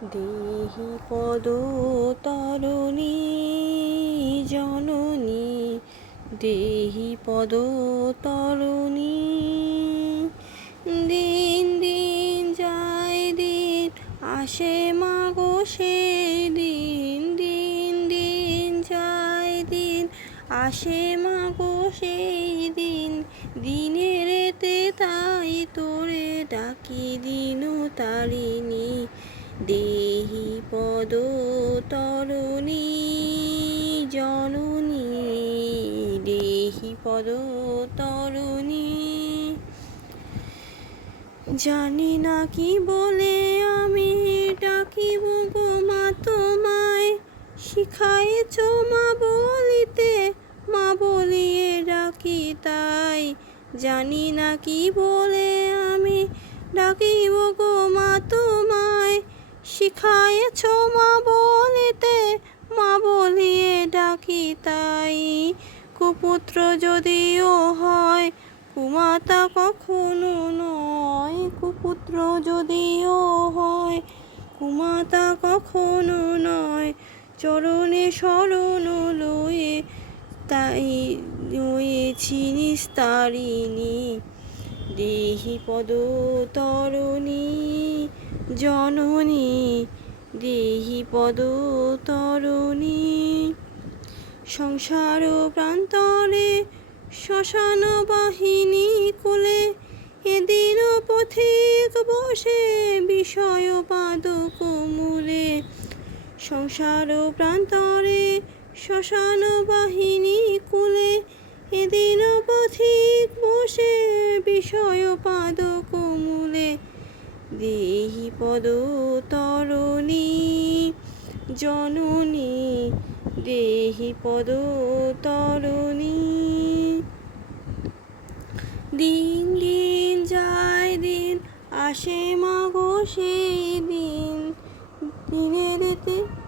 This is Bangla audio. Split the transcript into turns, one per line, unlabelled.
দেহি পদ তরণী, জননী। দেহি পদ তরণী, দিন দিন যায় দিন, আসে মাগো সেই দিন দিন দিন যায় দিন, আসে মাগো সেই দিন। দিনের তাই তোরে ডাকি দিন তারিণী। দেহি পদ তরণী, জননী। দেহি পদ তরণী, জানি না কি বলে আমি, ডাকিব গো মা তোমায়। শিখাইছ মা বলিতে, মা বলিয়ে ডাকি তাই। জানি না কি বলে আমি, ডাকিব গো মা তোমায় শিখাইছ মা বলিতে, মা বলিয়ে ডাকি তাই। কুপুত্র যদিও হয়, কুমাতা কখনো নয়। কুপুত্র যদিও হয়, কুমাতা কখনো নয়। চরণে শরণ লয়ে তাই হয়েছি নিস্তারিণী। দেহি পদ তরণী জননী, দেহি পদ তরণী সংসার প্রান্তরে শ্মশান বাহিনী কোলে এদিন পথিক বসে বিষয় পাদক মূলে সংসার প্রান্তরে শ্মশান বাহিনী কোলে এদিন পথিক বসে বিষয় মূলে দেহি পদ তরণী জননী দেহি পদ তরণী দিন দিন যায়, দিন আসে মাগো সেই দিন। দিনের